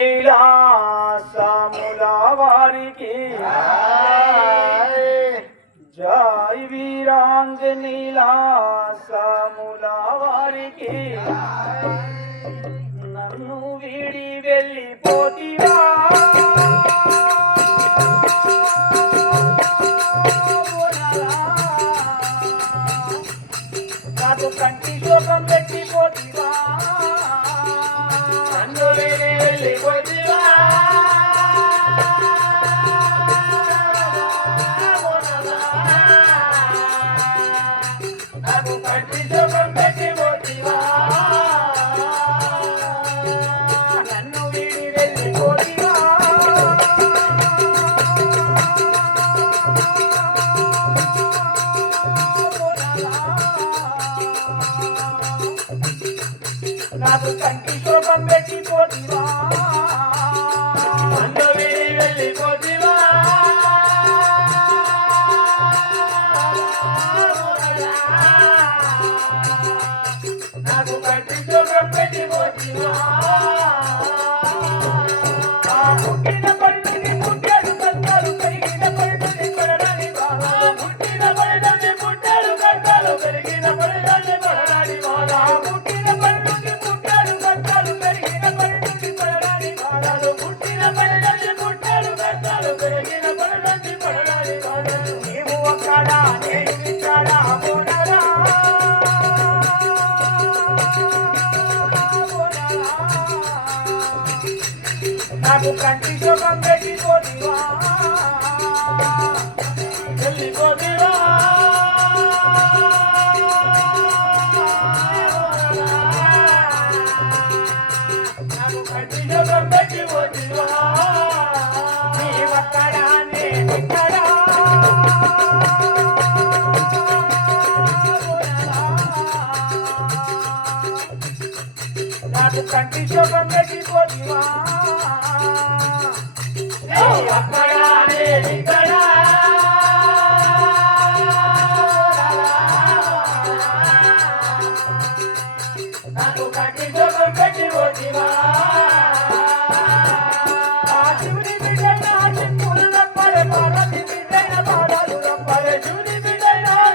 విలాసముల వారికి జై వీరాంజనీల సముల వారికి నన్ను వీడి వెళ్ళిపోతివా నాకు కంటి శోకం పెట్టిపోతివా నన్ను వీడి వెళ్ళిపోతివా నాకు కంటి శోకం పెట్టిపోతివా నన్ను వీడి వెళ్ళిపోతివా నాకు కంటి శోకం పెట్టిపోతివా నన్ను వీడి వెళ్ళిపోతివా నాకు కంటి శోకం పెట్టిపోతివా పుట్టిన పడినది పుట్టాడు కట్టాలు పెరిగిన పడినది పడరాని బాగా పుట్టిన పడినది పుట్టాడు కట్టాలు పెరిగిన పడినది పడరాని బాగా పుట్టిన పడినది పుట్టాడు కట్టాలు పెరిగిన పడినది పడరాని బాగా పుట్టిన పడినది పుట్టాడు కట్టాలు పెరిగిన పడినది పడరాని బాగా నీవు అక్కడ నేను ఇక్కడ పోనరా నాకు కంటి శోకం పెట్టిపోతివా వెళ్ళిపోతివా నాకు కంటి శోకం పెట్టిపోతివా నీవక్కడా నేనిక్కడా నాకు కంటి శోకం పెట్టిపోతివా అక్కడా నేనిక్కడా నాకు కంటి శోకం పెట్టిపోతివా శివుని బిడ్డ సింపులు రప్పలే పార్వతి బిడ్డ బాధలు రప్పలే శివుని బిడ్డ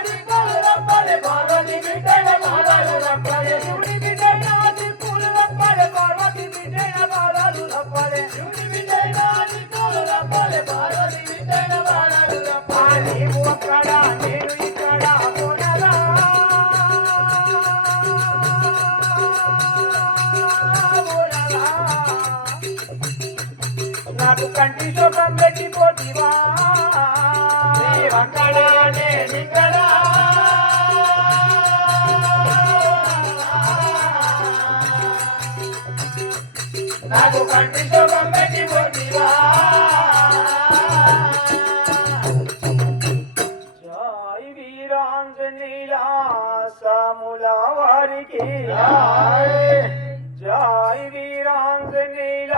సింపులు రప్పలే పార్వతి బిడ్డ బాధలు రప్పలే శివుని బిడ్డ సింపులు రప్పలే పార్వతి బిడ్డ బాధలు రప్పలే శివుని బిడ్డ సింపులు రప్పలే పార్వతి బిడ్డ బాధలు రప్పలే నీవు అక్కడ నేను ఇక్కడ పోనరా నాకు కంటి శోకం పెట్టిపోతివా అక్కడ నేనిక్కడ నాకు కంటి శోకం పెట్టిపోతివా జై వీరాంజనీల సముల వారికి జై వీరాంజనీల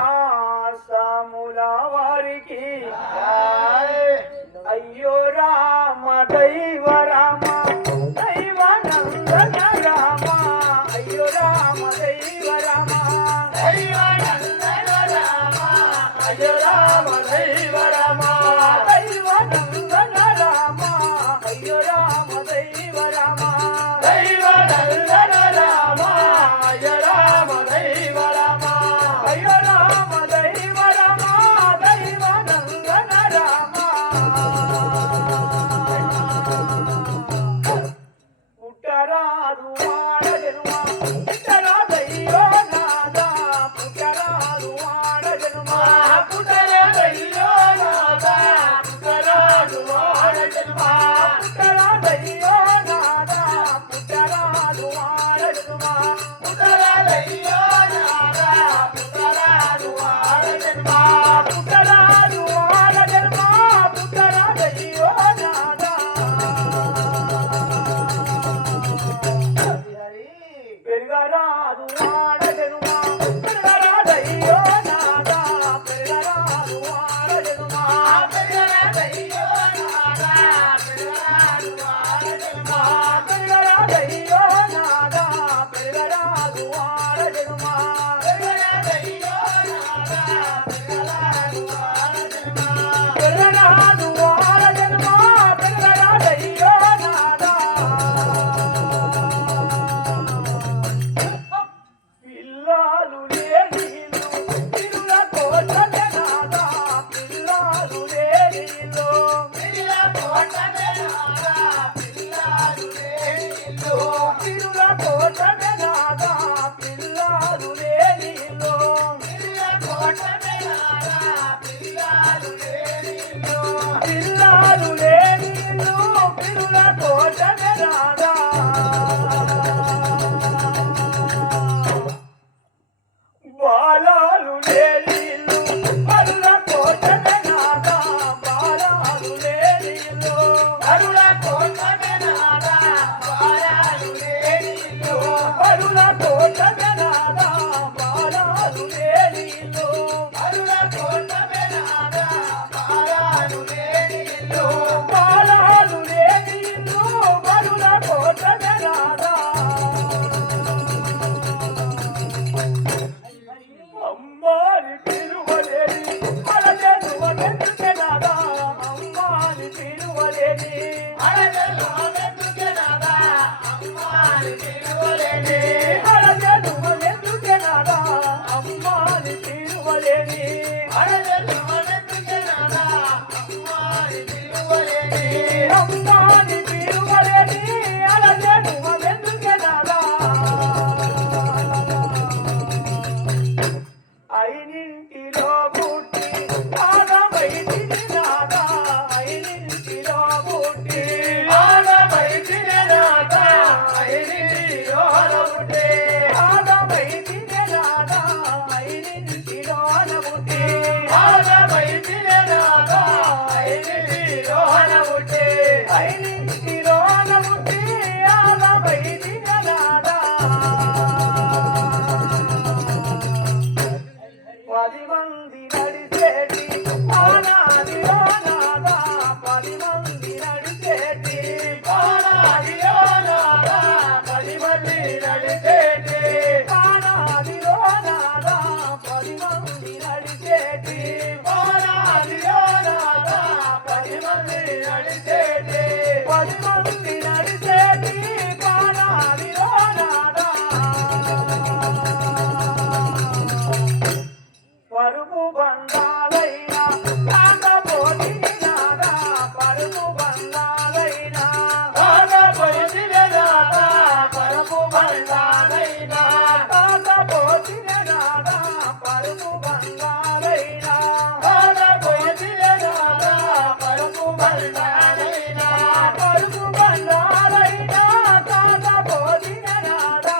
సముల వారికి అయ్యో రామ దైవ రామ దైవానందన రామ అయ్యో రామ దైవ రామ దైవానందన రామ అయ్యో రామ దైవ రామ దైవానందన రామ అయ్యో రామ దైవ రామ దైవానందన రామ అయ్యో రామ దైవ రామ అయ్యో రామ దైవ రామ దైవానందన రామ పెరగరాదు వార జన్మ పెరగరాదయ్యో నాదా పిల్లాలు లేనిలు తిరుల కోటనే నాదా పిల్లాలు లేనిలు తిరుల కోటనే నాదా పిల్లాలు లేనిలు తిరుల కోటనే నాదా పిల్లాలు లేనిలు తిరుల కోటనే నాదా పిల్లాలు లేనిలు పిల్లాలు లేనిలు తిరుల కోటనే నాదా బాలాలు లేనిలు అరుల కోటనే నాదా బాలాలు లేనిలు అరుల కోటనే నాదా బాలాలు లేనిలు అరుల కోటనే నాదా బాలాలు లేనిలు అరుల కోటనే నాదా బాలాలు లేనిలు బాలాలు లేనిలు అరుల కోటనే నాదా అమ్మాని పిలువలేని అలజనువెందుకే నాదా అమ్మాని పిలువలేని అలజనువెందుకే నాదా అమ్మాని పిలువలేని అలజనువెందుకే నాదా అమ్మాని పిలువలేని అలజనువెందుకే నాదా అమ్మాని పిలువలేని అమ్మాని పిలువలేని అలజనువెందుకే నాదా ఐనింటిలో పుట్టి ఆడబయటిని నాదా ఐనింటిలో పుట్టి ఆడబయటిని నాదా ఐనింటిలో పుట్టి ఆడబయటిని నాదా ఐనింటిలో పుట్టి ఆడబయటిని నాదా ఐనింటిలో పుట్టి ఐనింటిలో పుట్టి ఆడబయటిని నాదా 10 మంది నడిచేటి ఆనాదిలో నాదా 10 మంది నడిచేటి ఆనాదిలో నాదా 10 మంది నడిచేటి ఆనాదిలో నాదా 10 మంది నడిచేటి ఆనాదిలో నాదా 10 మంది నడిచేటి 10 మంది నడిచేటి ఆనాదిలో నాదా పరుపు బంధాలైనా కాకపోతిని నాదా పరుపు బంధాలైనా కాకపోతిని నాదా పరుపు బంధాలైనా కాకపోతిని నాదా పరుపు బంధాలైనా కాకపోతిని నాదా పరుపు బంధాలైనా పరుపు బంధాలైనా కాకపోతిని నాదా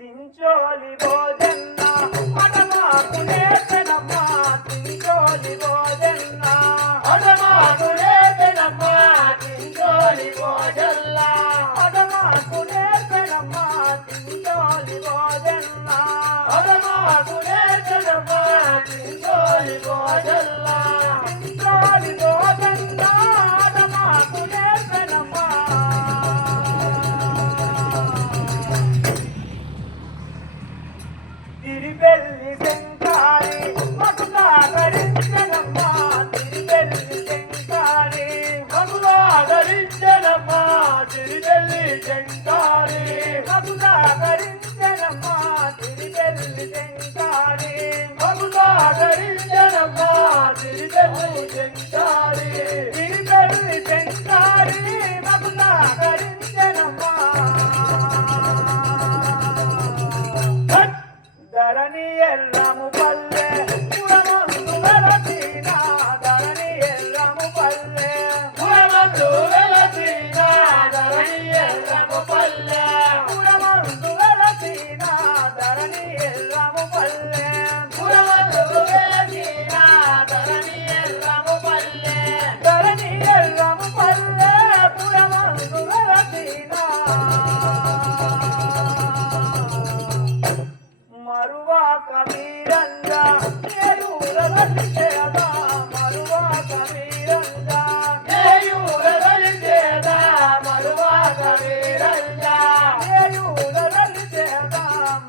సించోలి భోజన్న అడమాకు నేతనమ్మా సించోలి భోజన్న అడమాకు నేతనమ్మా సించోలి భోజల్ల అడమాకు నేతనమ్మా సించోలి భోజన్న అడమాకు నేతనమ్మా సించోలి భోజల్ల సించోలి భోజన్న అడమాకు నేతనమ్మా తిరిబెల్లి శంకారి మగులాగరించనమ్మా తిరిబెల్లి శంకారి మగులాగరించనమ్మా తిరిబెల్లి శంకారి మగులాగరించనమ్మా తిరిబెల్లి శంకారి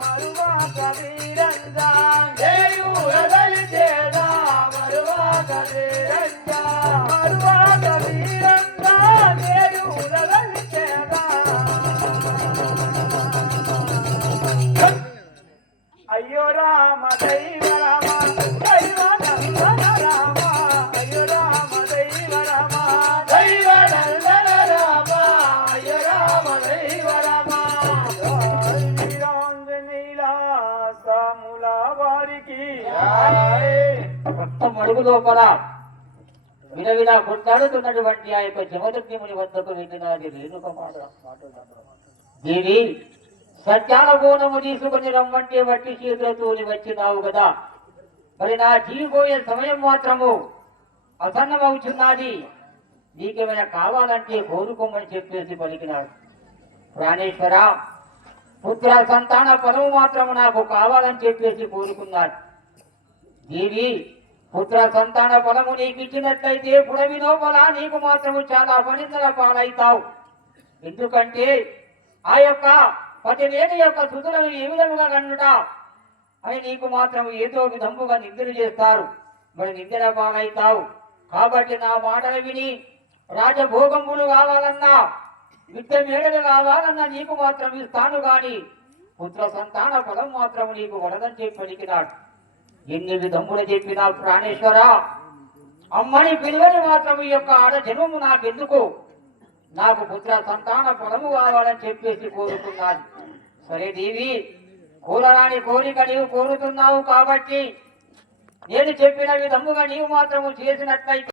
మరువాక వీరంగా చేయురగలిచేదా మరువాక వీరంగా మరువాక వీరంగా చేయురగలిచేదా అయ్యో రామ దైవ రామ దైవ నందన రామ అయ్యో రామ దైవ రామ దైవ నందన రామ అయ్యో రామ దైవ రామ వీరాంజనేయుల సాముల వారికి రక్తం అడుగు లోపల విలవిలా కొట్లాడుతున్నటువంటి ఆ యొక్క జమదగ్నిముని వద్దకు వెళ్ళినది రేణుక దేవి సత్యాల బోనము తీసుకుని రమ్మంటే వట్టి చేతులతోని వచ్చినావు కదా, మరి నా జీవిపోయే సమయం మాత్రము అసన్నమవుతున్నది, నీకేమైనా కావాలంటే కోరుకోమని చెప్పేసి పలికినాడు. ప్రాణేశ్వర, పుత్ర సంతాన ఫలము మాత్రము నాకు కావాలని చెప్పేసి కోరుకున్నాడు. దేవి, పుత్ర సంతాన ఫలము నీకు ఇచ్చినట్లయితే పుడవి లోపల నీకు మాత్రము చాలా పనిందల పాలవుతావు. ఎందుకంటే ఆ యొక్క 10 ఏళ్ళ యొక్క సుతులను ఏ విధముగా కన్నుట అని నీకు మాత్రం ఏదో విధముగా నిందలు చేస్తారు, మరి నిందల పాలవుతావు. కాబట్టి నా మాటలు విని రాజభోగములు కావాలన్నా యుద్ధ మేడలు కావాలన్నా నీకు మాత్రం ఇస్తాను గాని పుత్ర సంతాన ఫలం మాత్రం నీకు వలదని చెప్పి పలికినాడు. ఎన్ని విధములు చెప్పినా ప్రాణేశ్వర, అమ్మని పిలువని మాత్రం ఈ యొక్క ఆడ జన్మము నాకెందుకు, నాకు పుత్ర సంతాన ఫలము కావాలని చెప్పేసి కోరుకున్నాను. సరే దేవి, కోరరాని కోరిక నీవు కోరుతున్నావు కాబట్టి నేను చెప్పిన విధముగా నీవు మాత్రము చేసినట్లయితే